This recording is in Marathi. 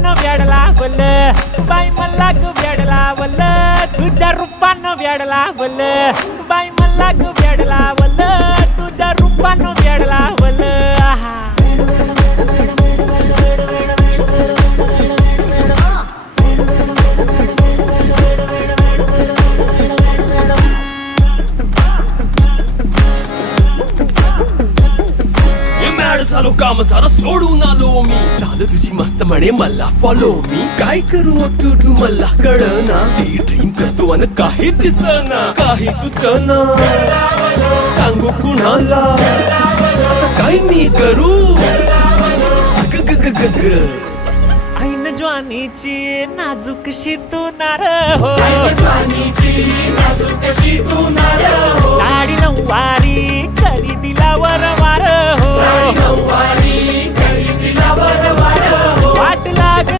व्याड लावल बाई मला ग व्याड लावल तुझ्या रूपानं व्याड लावल बाई मला ग व्याड लावल तुझ्या रूपानं व्याड लावल आहा झालो काम सारं सोडून आलो मी झालं तुझी मस्त म्हणे मला फॉलो मी काय करू टू मला कळना ड्रीम करतो आणि काही दिसना काही सुचना सांगू कुणाला आता काय मी करू ऐन ज्वानीची नाजूकशी तू नार हो साडी नऊवारी करी दिला वर वार हो वाट